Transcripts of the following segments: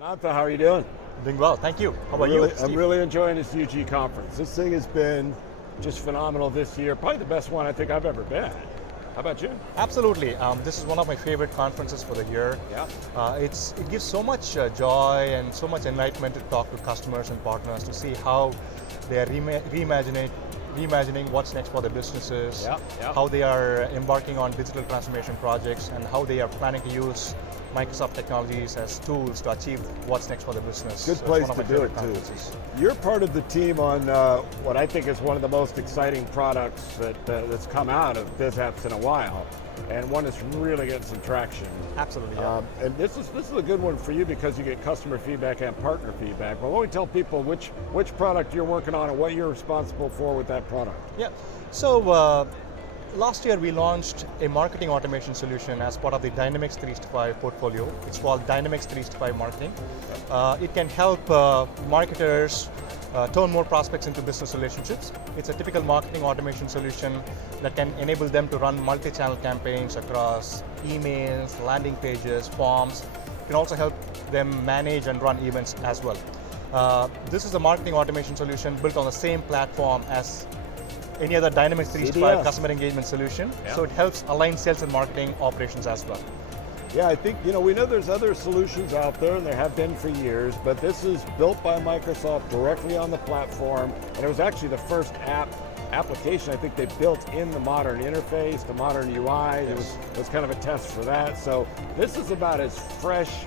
Anantha, how are you doing? Doing well, thank you. How about you, Steve? I'm really enjoying this UG conference. This thing has been just phenomenal this year. Probably the best one I think I've ever been at. How about you? Absolutely. This is one of my favorite conferences for the year. Yeah. It gives so much joy and so much enlightenment to talk to customers and partners to see how they are reimagining what's next for their businesses, how they are embarking on digital transformation projects, and how they are planning to use Microsoft technologies as tools to achieve what's next for the business. Good place to do it too. You're part of the team on what I think is one of the most exciting products that's come out of BizApps in a while, and one that's really getting some traction. Absolutely, yeah. And this is a good one for you because you get customer feedback and partner feedback. But why don't we tell people which product you're working on and what you're responsible for with that product? Yeah. So. Last year we launched a marketing automation solution as part of the Dynamics 365 portfolio. It's called Dynamics 365 Marketing. It can help marketers turn more prospects into business relationships. It's a typical marketing automation solution that can enable them to run multi-channel campaigns across emails, landing pages, forms. It can also help them manage and run events as well. This is a marketing automation solution built on the same platform as any other Dynamics 365 customer engagement solution. Yeah. So it helps align sales and marketing operations as well. Yeah, I think, we know there's other solutions out there, and there have been for years, but this is built by Microsoft directly on the platform, and it was actually the first application I think they built in the modern interface, the modern UI. Yes. It was kind of a test for that. So this is about as fresh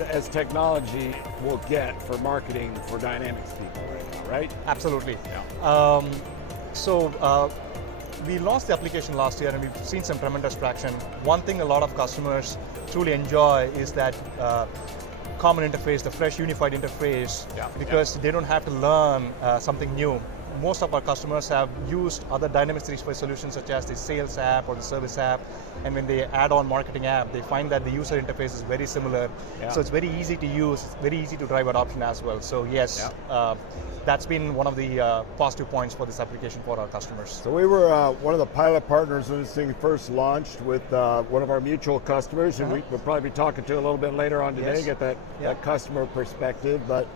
as technology will get for marketing for Dynamics people right now, right? Absolutely. Yeah. So we launched the application last year and we've seen some tremendous traction. One thing a lot of customers truly enjoy is that common interface, the fresh unified interface, because they don't have to learn something new. Most of our customers have used other Dynamics 365 solutions such as the sales app or the service app, and when they add on marketing app, they find that the user interface is very similar. Yeah. So it's very easy to use, it's very easy to drive adoption as well. So yes, that's been one of the positive points for this application for our customers. So we were one of the pilot partners when this thing first launched with one of our mutual customers, and we'll probably be talking to a little bit later on today, get that customer perspective. But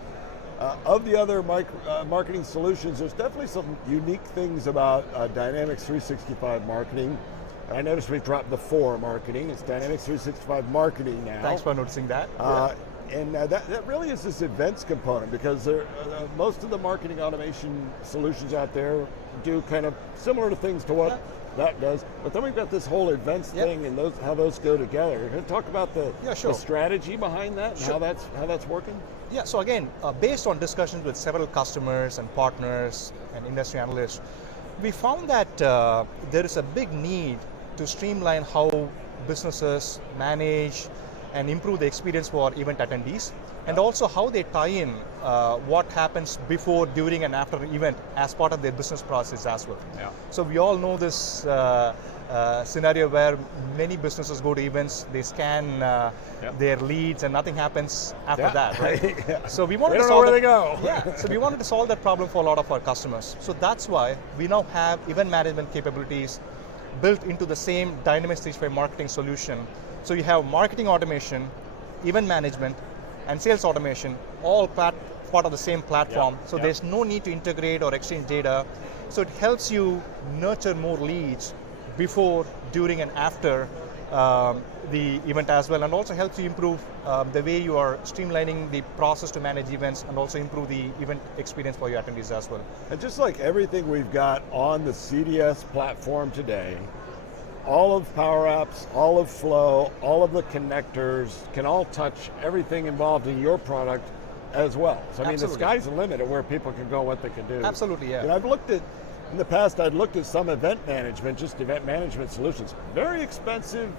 of the other marketing solutions, there's definitely some unique things about Dynamics 365 Marketing. And I noticed we've dropped the for marketing. It's Dynamics 365 Marketing now. Thanks for noticing that. And that really is this events component, because most of the marketing automation solutions out there do kind of similar to things to what that does. But then we've got this whole events thing and how those go together. You're going to talk about the strategy behind that and how that's working? Yeah, so again, based on discussions with several customers and partners and industry analysts, we found that there is a big need to streamline how businesses manage and improve the experience for event attendees, and also how they tie in what happens before, during, and after an event as part of their business process as well. Yeah. So we all know this scenario where many businesses go to events, they scan their leads, and nothing happens after that, right? So we wanted to solve where they go. So we wanted to solve that problem for a lot of our customers. So that's why we now have event management capabilities built into the same Dynamics 365 marketing solution. So you have marketing automation, event management, and sales automation, all part of the same platform. So there's no need to integrate or exchange data. So it helps you nurture more leads before, during, and after the event as well, and also helps you improve the way you are streamlining the process to manage events, and also improve the event experience for your attendees as well. And just like everything we've got on the CDS platform today, all of Power Apps, all of Flow, all of the connectors can all touch everything involved in your product as well. So I mean, the sky's the limit of where people can go, what they can do. Absolutely, yeah. And in the past, I'd looked at some event management solutions. Very expensive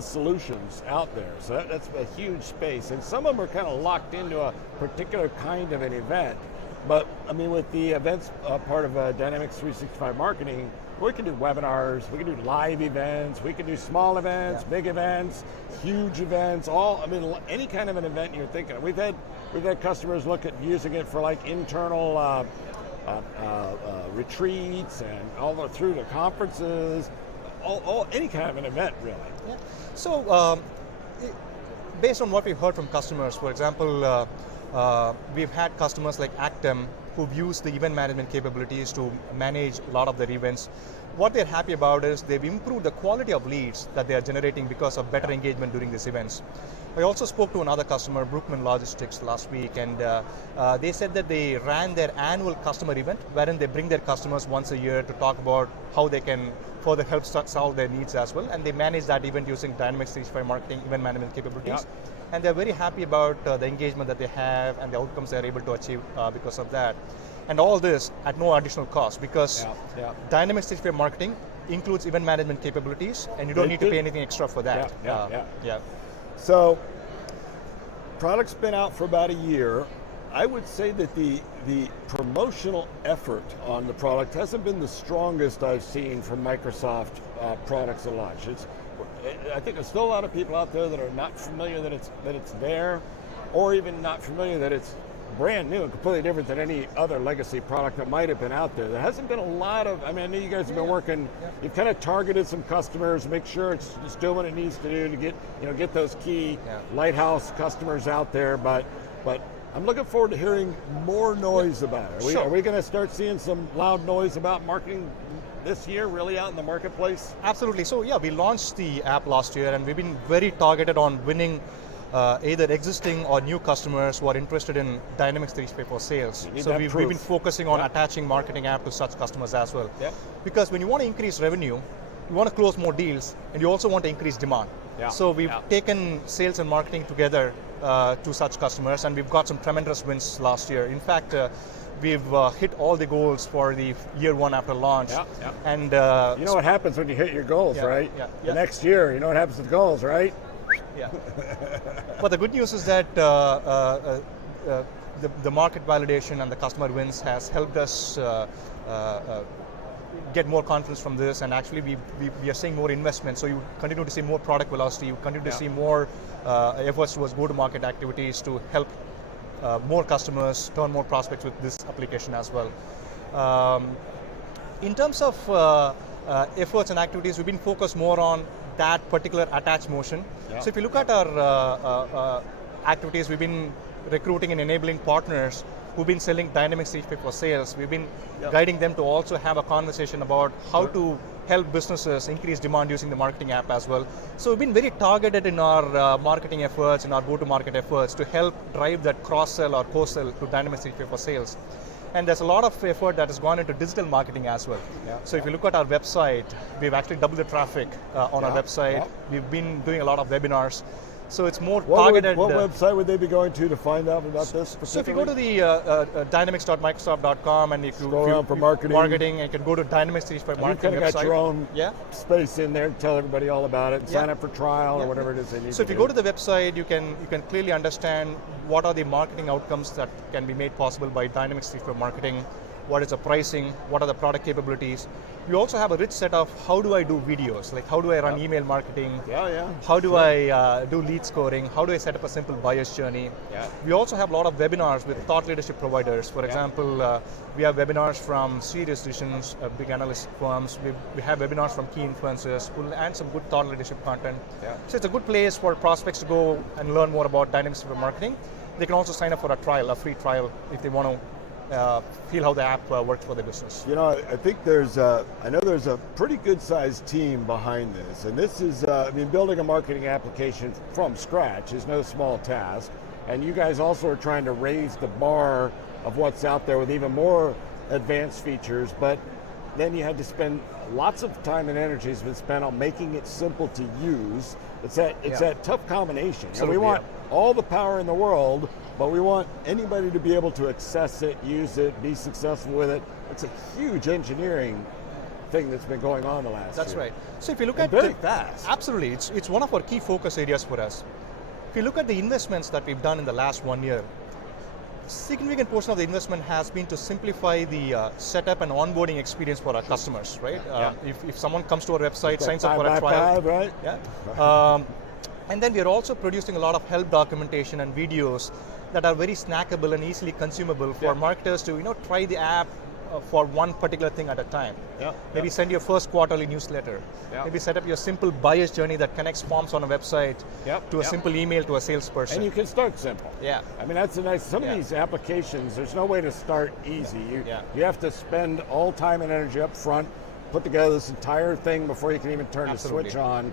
solutions out there. So that's a huge space. And some of them are kind of locked into a particular kind of an event. But I mean, with the events part of Dynamics 365 Marketing, we can do webinars, we can do live events, we can do small events, big events, huge events, any kind of an event you're thinking of. We've had customers look at using it for like internal retreats and all the way through to conferences, any kind of an event really. Yeah. So based on what we've heard from customers, for example, we've had customers like Actem who've used the event management capabilities to manage a lot of their events. What they're happy about is they've improved the quality of leads that they are generating because of better engagement during these events. I also spoke to another customer, Brookman Logistics, last week, and they said that they ran their annual customer event, wherein they bring their customers once a year to talk about how they can further help solve their needs as well, and they manage that event using Dynamics 365 Marketing event management capabilities. And they're very happy about the engagement that they have and the outcomes they're able to achieve because of that. And all this at no additional cost, because Dynamics 365 Marketing includes event management capabilities, and you don't need to pay anything extra for that. So, product's been out for about a year. I would say that the promotional effort on the product hasn't been the strongest I've seen from Microsoft products at launch. I think there's still a lot of people out there that are not familiar that it's there, or even not familiar that it's brand new and completely different than any other legacy product that might have been out there. There hasn't been a lot of, I mean, I know you guys have been working, you've kind of targeted some customers, make sure it's doing what it needs to do to get those key lighthouse customers out there, but I'm looking forward to hearing more noise about it. Are we going to start seeing some loud noise about marketing this year, really out in the marketplace? Absolutely. So we launched the app last year, and we've been very targeted on winning either existing or new customers who are interested in Dynamics 365 for sales. So we've been focusing on attaching marketing app to such customers as well. Because when you want to increase revenue, you want to close more deals, and you also want to increase demand. So we've taken sales and marketing together to such customers, and we've got some tremendous wins last year. In fact, we've hit all the goals for the year one after launch. And you know what happens when you hit your goals, right? The next year, you know what happens with goals, right? But the good news is that the market validation and the customer wins has helped us get more confidence from this, and actually we are seeing more investment. So you continue to see more product velocity, you continue to see more efforts towards go-to-market activities to help more customers turn more prospects with this application as well. In terms of efforts and activities, we've been focused more on that particular attach motion. So if you look at our activities, we've been recruiting and enabling partners who've been selling Dynamics 365 for sales. We've been guiding them to also have a conversation about how to help businesses increase demand using the marketing app as well. So we've been very targeted in our marketing efforts, in our go-to-market efforts to help drive that cross-sell or co-sell to Dynamics 365 for sales. And there's a lot of effort that has gone into digital marketing as well. So if you look at our website, we've actually doubled the traffic on our website. We've been doing a lot of webinars. So it's more targeted. What website would they be going to find out about this? So if you go to the dynamics.microsoft.com and if you go around for marketing, you can go to Dynamics 365 Marketing website. You've kind of got your own space in there to tell everybody all about it and sign up for trial or whatever it is they need. So if you go to the website, you can clearly understand what are the marketing outcomes that can be made possible by Dynamics 365 Marketing. What is the pricing? What are the product capabilities? We also have a rich set of how do I do videos, like how do I run email marketing? How do I do lead scoring? How do I set up a simple buyer's journey? We also have a lot of webinars with thought leadership providers. For example, we have webinars from serious decisions, big analyst firms. We have webinars from key influencers and some good thought leadership content. So it's a good place for prospects to go and learn more about Dynamics for marketing. They can also sign up for a free trial, if they want to feel how the app works for the business. You know, I think I know there's a pretty good sized team behind this, and this is, building a marketing application from scratch is no small task, and you guys also are trying to raise the bar of what's out there with even more advanced features, but then you had to spend lots of time and energy has been spent on making it simple to use. It's that tough combination. We want all the power in the world, but we want anybody to be able to access it, use it, be successful with it. It's a huge engineering thing that's been going on the last year. That's right. So if you look at very fast. Absolutely, it's one of our key focus areas for us. If you look at the investments that we've done in the last 1 year, significant portion of the investment has been to simplify the setup and onboarding experience for our customers, right? If someone comes to our website, signs up for a trial, right? And then we are also producing a lot of help documentation and videos that are very snackable and easily consumable for marketers to try the app, for one particular thing at a time. Maybe send your first quarterly newsletter. Maybe set up your simple buyer's journey that connects forms on a website to a simple email to a salesperson. And you can start simple. I mean, that's a nice, some of these applications, there's no way to start easy. You have to spend all time and energy up front, put together this entire thing before you can even turn the switch on.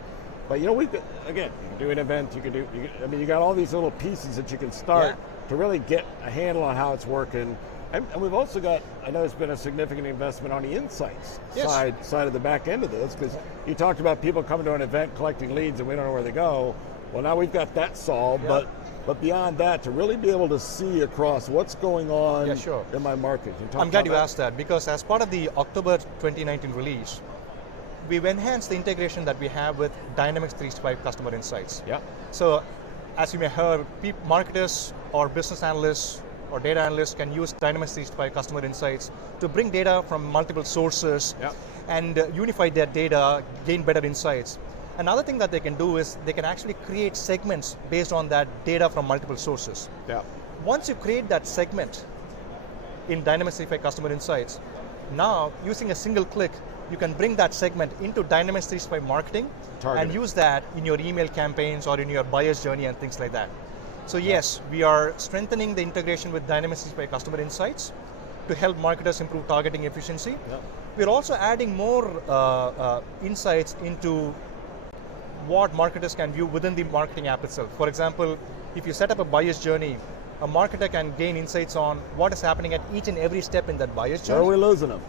But you know, again, you can do an event, I mean, you got all these little pieces that you can start to really get a handle on how it's working. And we've also got, I know there's been a significant investment on the insights side of the back end of this, because you talked about people coming to an event collecting leads and we don't know where they go. Well, now we've got that solved, but beyond that, to really be able to see across what's going on in my market. I'm glad you asked that, because as part of the October 2019 release, we've enhanced the integration that we have with Dynamics 365 Customer Insights. So, as you may have heard, marketers or business analysts or data analysts can use Dynamics 365 Customer Insights to bring data from multiple sources and unify their data, gain better insights. Another thing that they can do is they can actually create segments based on that data from multiple sources. Once you create that segment in Dynamics 365 Customer Insights, now using a single click, you can bring that segment into Dynamics 365 Marketing and use that in your email campaigns or in your buyer's journey and things like that. So yes, we are strengthening the integration with Dynamics 365 Customer Insights to help marketers improve targeting efficiency. We're also adding more insights into what marketers can view within the marketing app itself. For example, if you set up a buyer's journey, a marketer can gain insights on what is happening at each and every step in that buyer's journey. Where are we losing them?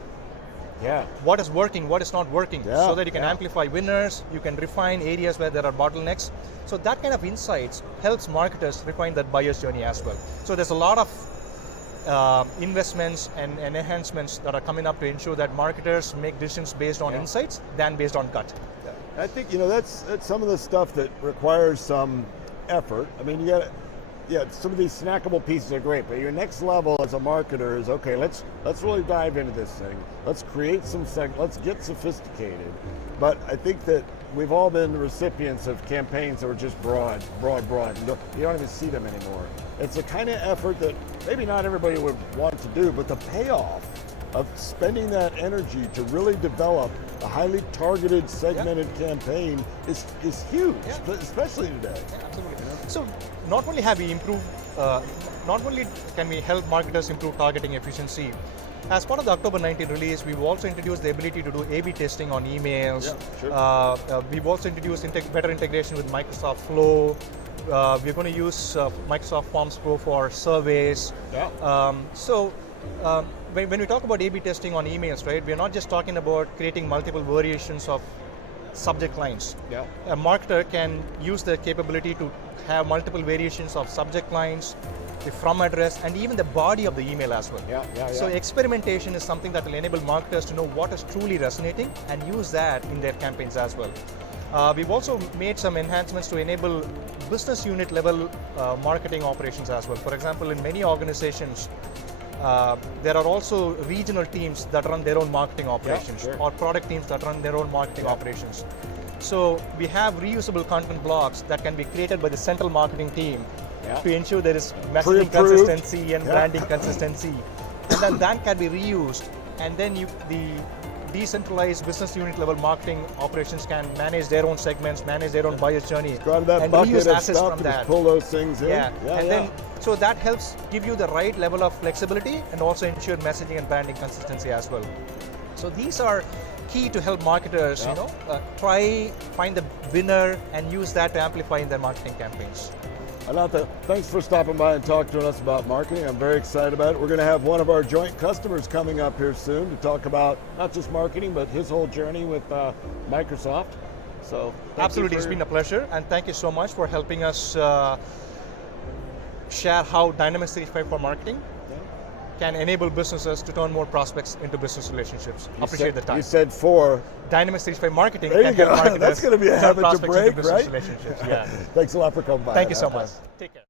What is working, what is not working, so that you can amplify winners, you can refine areas where there are bottlenecks. So that kind of insights helps marketers refine that buyer's journey as well. So there's a lot of investments and enhancements that are coming up to ensure that marketers make decisions based on insights than based on gut. I think, you know, that's some of the stuff that requires some effort. I mean, you got some of these snackable pieces are great, but your next level as a marketer is, okay, let's really dive into this thing. Let's create let's get sophisticated. But I think that we've all been the recipients of campaigns that were just broad. You don't even see them anymore. It's a kind of effort that maybe not everybody would want to do, but the payoff of spending that energy to really develop a highly targeted, segmented campaign is huge, especially today. Absolutely. So not only have we improved, not only can we help marketers improve targeting efficiency, as part of the October 19 release, we've also introduced the ability to do A/B testing on emails. We've also introduced better integration with Microsoft Flow. We're going to use Microsoft Forms Pro for surveys. When we talk about A/B testing on emails, right, we're not just talking about creating multiple variations of subject lines. A marketer can use the capability to have multiple variations of subject lines, the from address, and even the body of the email as well. So experimentation is something that will enable marketers to know what is truly resonating and use that in their campaigns as well. We've also made some enhancements to enable business unit level marketing operations as well. For example, in many organizations, there are also regional teams that run their own marketing operations or product teams that run their own marketing operations. So we have reusable content blocks that can be created by the central marketing team to ensure there is messaging consistency and branding consistency. And then that can be reused, and then the decentralized business unit level marketing operations can manage their own segments, manage their own buyer's journey, and reuse assets from that. Pull those things in. Then so that helps give you the right level of flexibility and also ensure messaging and branding consistency as well. So these are key to help marketers, find the winner and use that to amplify in their marketing campaigns. Anantha, thanks for stopping by and talking to us about marketing. I'm very excited about it. We're going to have one of our joint customers coming up here soon to talk about not just marketing, but his whole journey with Microsoft. So absolutely, it's been a pleasure, and thank you so much for helping us share how Dynamics 365 for Marketing can enable businesses to turn more prospects into business relationships. Appreciate the time. You said for Dynamics 365 Marketing. There you go. That's going to be a habit to break, right? Relationships. Thanks a lot for coming by. Thank you so much. Take care.